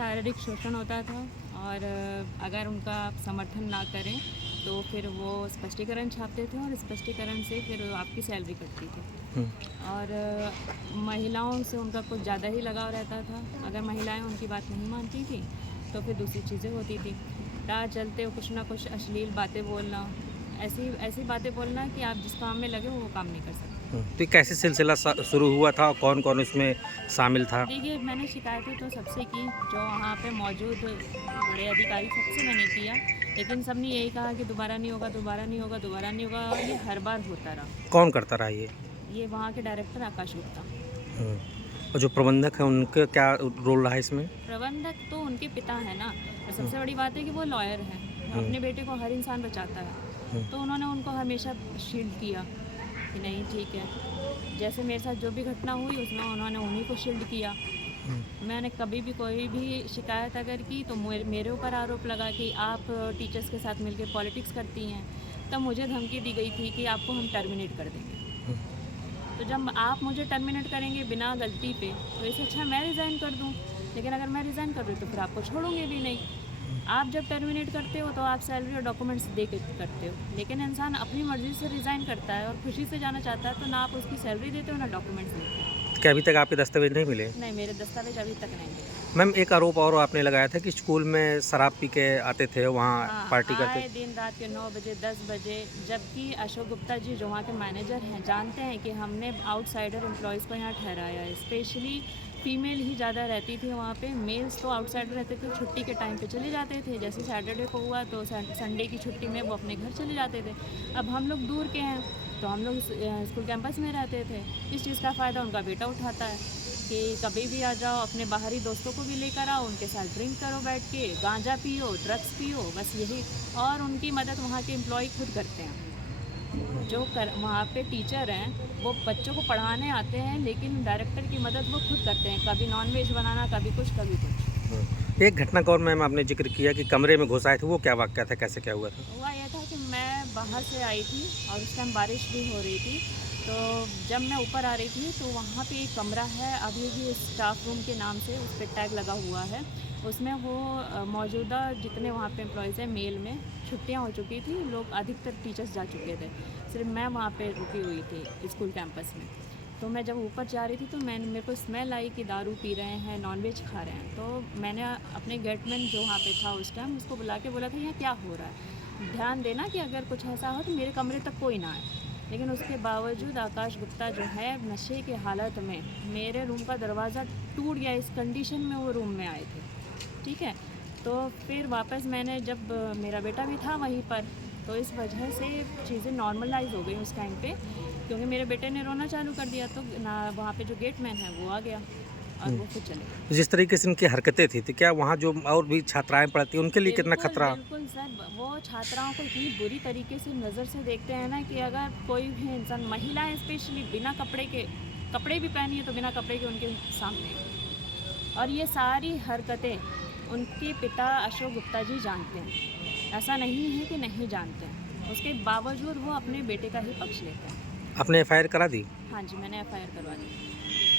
शारीरिक शोषण होता था और अगर उनका आप समर्थन ना करें तो फिर वो स्पष्टीकरण छापते थे और स्पष्टीकरण से फिर आपकी सैलरी कटती थी। और महिलाओं से उनका कुछ ज़्यादा ही लगाव रहता था। अगर महिलाएं उनकी बात नहीं मानती थी तो फिर दूसरी चीज़ें होती थी। राह चलते कुछ ना कुछ अश्लील बातें बोलना, ऐसी ऐसी बातें बोलना कि आप जिस काम में लगे हो वो काम नहीं कर सकते। तो ये कैसे सिलसिला शुरू हुआ था, कौन कौन इसमें शामिल था? देखिए, मैंने शिकायतें तो सबसे की, जो वहाँ पे मौजूद बड़े अधिकारी, सबसे मैंने किया, लेकिन सबने यही कहा कि दोबारा नहीं होगा, दोबारा नहीं होगा, दोबारा नहीं होगा, और ये हर बार होता रहा। कौन करता रहा ये? ये वहाँ के डायरेक्टर आकाश गुप्ता। हम्म, और जो प्रबंधक है उनका क्या रोल रहा इसमें? प्रबंधक तो उनके पिता है ना, और सबसे बड़ी बात है कि वो लॉयर हैं, अपने बेटे को हर इंसान बचाता है, तो उन्होंने उनको हमेशा शील्ड किया कि नहीं ठीक है। जैसे मेरे साथ जो भी घटना हुई उसमें उन्होंने उन्हीं को शील्ड किया। मैंने कभी भी कोई भी शिकायत अगर की तो मेरे ऊपर आरोप लगा कि आप टीचर्स के साथ मिलकर पॉलिटिक्स करती हैं। तब मुझे धमकी दी गई थी कि आपको हम टर्मिनेट कर देंगे। तो जब आप मुझे टर्मिनेट करेंगे बिना गलती पे, तो इससे अच्छा मैं रिज़ाइन कर दूं। लेकिन अगर मैं रिज़ाइन कर दूँ तो फिर आपको छोड़ूंगे भी नहीं। आप जब टर्मिनेट करते हो तो आप सैलरी और डॉक्यूमेंट्स दे के करते हो, लेकिन इंसान अपनी मर्ज़ी से रिज़ाइन करता है और खुशी से जाना चाहता है, तो ना आप उसकी सैलरी देते हो ना डॉक्यूमेंट्स देते हो। क्या अभी तक आपके दस्तावेज नहीं मिले? नहीं, मेरे दस्तावेज अभी तक नहीं मिले। मैम, एक आरोप और आपने लगाया था कि स्कूल में शराब पी के आते थे, वहाँ हाँ, पार्टी करते। आए दिन रात के 9 बजे 10 बजे, जबकि अशोक गुप्ता जी जो वहाँ के मैनेजर हैं जानते हैं कि हमने आउटसाइडर एम्प्लॉयज़ को यहाँ ठहराया है। स्पेशली फीमेल ही ज़्यादा रहती थी वहाँ पे, मेल्स तो आउटसाइडर रहते थे, छुट्टी के टाइम पे चले जाते थे। जैसे सैटरडे को हुआ तो संडे की छुट्टी में वो अपने घर चले जाते थे। अब हम लोग दूर के हैं तो हम लोग स्कूल कैंपस में रहते थे। इस चीज़ का फ़ायदा उनका बेटा उठाता है कि कभी भी आ जाओ, अपने बाहरी दोस्तों को भी लेकर आओ, उनके साथ ड्रिंक करो बैठ के, गांजा पियो, ड्रग्स पियो, बस यही। और उनकी मदद वहाँ के एम्प्लॉय खुद करते हैं। वहाँ पे टीचर हैं वो बच्चों को पढ़ाने आते हैं, लेकिन डायरेक्टर की मदद वो खुद करते हैं। कभी नॉनवेज बनाना, कभी कुछ कभी कुछ। एक घटना का और मैम आपने जिक्र किया कि कमरे में घुस आए थे, वो क्या वाक़या था, कैसे क्या हुआ था? हुआ यह था कि मैं बाहर से आई थी और उस टाइम बारिश भी हो रही थी। तो जब मैं ऊपर आ रही थी तो वहाँ पे एक कमरा है, अभी भी स्टाफ रूम के नाम से उस पर टैग लगा हुआ है। उसमें वो मौजूदा जितने वहाँ पे एम्प्लॉयज़ हैं मेल में, छुट्टियाँ हो चुकी थी, लोग अधिकतर टीचर्स जा चुके थे, सिर्फ मैं वहाँ पे रुकी हुई थी स्कूल कैंपस में। तो मैं जब ऊपर जा रही थी तो मेरे को स्मेल आई कि दारू पी रहे हैं, नॉनवेज खा रहे हैं। तो मैंने अपने गेटमैन जो वहाँ पे था उस टाइम, उसको बुला के बोला था यहाँ क्या हो रहा है, ध्यान देना कि अगर कुछ ऐसा हो तो मेरे कमरे तक कोई ना आए। लेकिन उसके बावजूद आकाश गुप्ता जो है नशे की हालत में मेरे रूम का दरवाज़ा टूट गया, इस कंडीशन में वो रूम में आए थे। ठीक है, तो फिर वापस मैंने, जब मेरा बेटा भी था वहीं पर, तो इस वजह से चीज़ें नॉर्मलाइज हो गई उस टाइम पे, क्योंकि मेरे बेटे ने रोना चालू कर दिया। तो ना वहाँ पे जो गेटमैन है वो आ गया और वो फिर चले गए। जिस तरीके से इनकी हरकतें थी, तो क्या वहाँ जो और भी छात्राएँ पढ़ती हैं, उनके लिए कितना खतरा? बिल्कुल सर, वो छात्राओं को इतनी बुरी तरीके से नज़र से देखते हैं ना कि अगर कोई भी इंसान, महिलाएं स्पेशली, बिना कपड़े के, कपड़े भी पहनी है तो बिना कपड़े के उनके सामने। और ये सारी हरकतें उनके पिता अशोक गुप्ता जी जानते हैं, ऐसा नहीं है कि नहीं जानते हैं। उसके बावजूद वो अपने बेटे का ही पक्ष लेते हैं। आपने एफआईआर करा दी? हाँ जी, मैंने एफआईआर करवा दी।